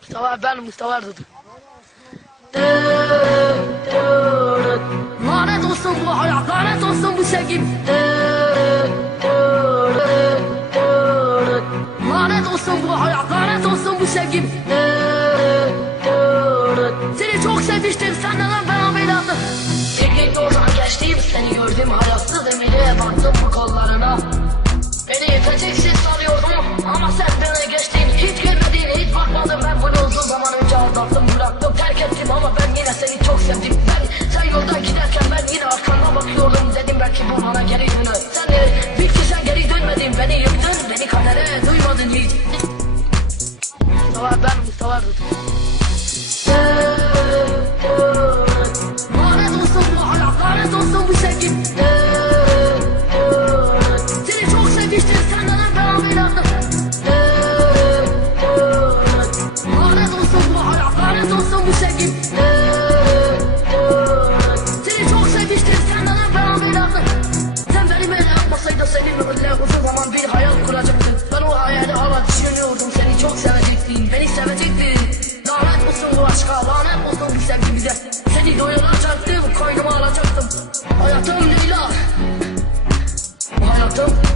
Mustafa ben Mustafa Erdoğan. Lanet olsun bu hayat, lanet olsun bu sevgim. Lanet olsun bu hayat, lanet olsun bu sevgim. Seni çok sevmiştim, senden lan ben ameliyatım. Teknik oradan geçtim, seni gördüm hayatta demire baktım bu kollarına. Beni yeteceksin sanıyordum, geri dönün Sen bitmişsen geri dönmedin Beni yıktın beni kadere duymadın hiç Mustafa ben Mustafa Rıdvan. vermişler bize. Seni doyuracaktım koynuma alacaktım. Hayatım Leyla. Hayatım